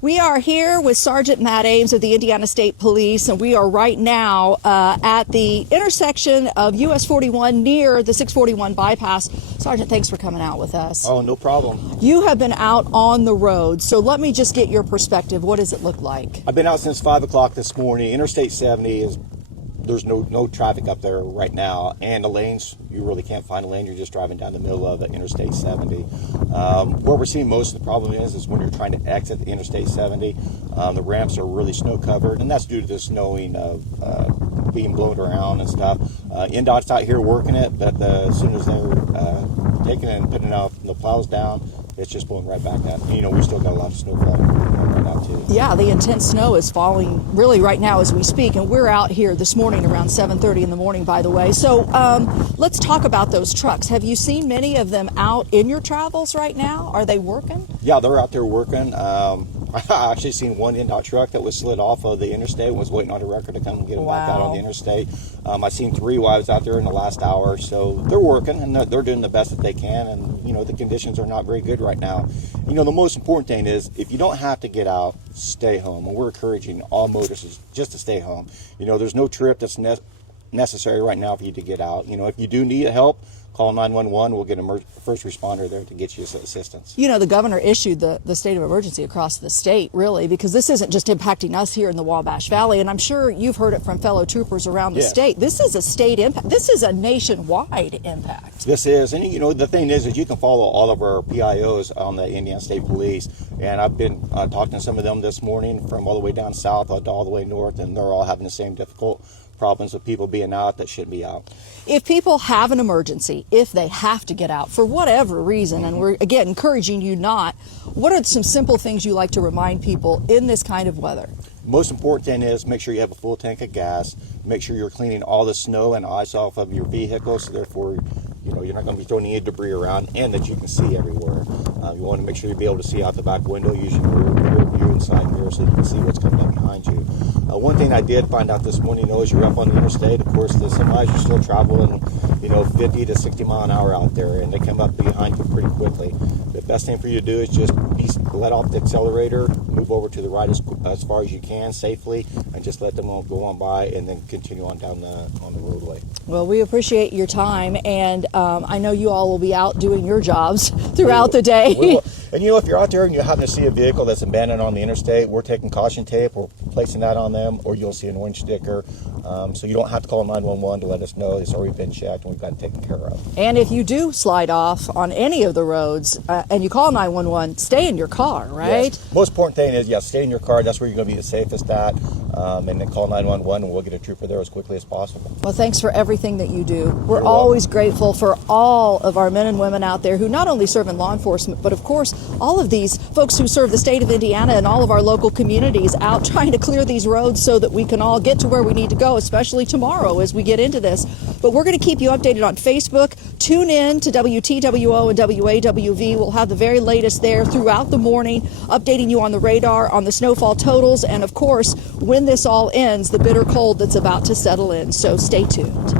We are here with Sergeant Matt Ames of the Indiana State Police, and we are right now at the intersection of US 41 near the 641 bypass. Sergeant, thanks for coming out with us. Oh, no problem. You have been out on the road, so let me just get your perspective. What does it look like? I've been out since 5 o'clock this morning. Interstate 70 is, there's no traffic up there right now, and the lanes, you really can't find a lane. You're just driving down the middle of the Interstate 70. Where we're seeing most of the problem is when you're trying to exit the Interstate 70, the ramps are really snow covered, and that's due to the snowing of being blown around and stuff. NDOT's out here working it, but as soon as they're taking it and putting out the plows down, it's just blowing right back up. You know, we still got a lot of snow falling right now too. Yeah, the intense snow is falling really right now as we speak, and we're out here this morning around 7:30 in the morning, by the way. So let's talk about those trucks. Have you seen many of them out in your travels right now? Are they working? Yeah, they're out there working. I actually seen one NDOT truck that was slid off of the interstate and was waiting on a wrecker to come and get them back out on the interstate. I seen 3 while I was out there in the last hour, so they're working and they're doing the best that they can, and you know, the conditions are not very good right now. You know, the most important thing is if you don't have to get out, stay home, and we're encouraging all motorists just to stay home. You know, there's no trip that's necessary right now for you to get out. You know, if you do need help, call 911. We'll get a first responder there to get you assistance. You know, the governor issued the state of emergency across the state, really, because this isn't just impacting us here in the Wabash Valley, and I'm sure you've heard it from fellow troopers around the state. This is a state impact. This is a nationwide impact. This is, and you know, the thing is you can follow all of our PIOs on the Indiana State Police, and I've been talking to some of them this morning from all the way down south all the way north, and they're all having the same difficult problems with people being out that shouldn't be out. If people have an emergency, if they have to get out for whatever reason, and we're again encouraging you not, what are some simple things you like to remind people in this kind of weather? Most important thing is make sure you have a full tank of gas, make sure you're cleaning all the snow and ice off of your vehicle, so therefore, you know, you're not going to be throwing any debris around, and that you can see everywhere. You want to make sure you be able to see out the back window, using your rear view and side mirror so you can see what's coming up behind you. One thing I did find out this morning, though, is you're up on the interstate. Of course, the semis are still traveling, you know, 50 to 60 mile an hour out there, and they come up behind you pretty quickly. The best thing for you to do is just let off the accelerator, move over to the right as far as you can safely, and just let them go on by, and then continue on down on the roadway. Well, we appreciate your time, and I know you all will be out doing your jobs throughout the day. And you know, if you're out there and you happen to see a vehicle that's abandoned on the interstate, we're taking caution tape, we're placing that on them, or you'll see an orange sticker. So you don't have to call 911 to let us know it's already been checked and we've got it taken care of. And if you do slide off on any of the roads and you call 911, stay in your car, right? Yes. Most important thing is, stay in your car. That's where you're going to be the safest at. And then call 911 and we'll get a trooper there as quickly as possible. Well, thanks for everything that you do. We're always grateful for all of our men and women out there who not only serve in law enforcement, but of course, all of these folks who serve the state of Indiana and all of our local communities out trying to clear these roads so that we can all get to where we need to go, especially tomorrow as we get into this. But we're going to keep you updated on Facebook. Tune in to WTWO and WAWV. We'll have the very latest there throughout the morning, updating you on the radar, on the snowfall totals, and of course, when this all ends, the bitter cold that's about to settle in. So stay tuned.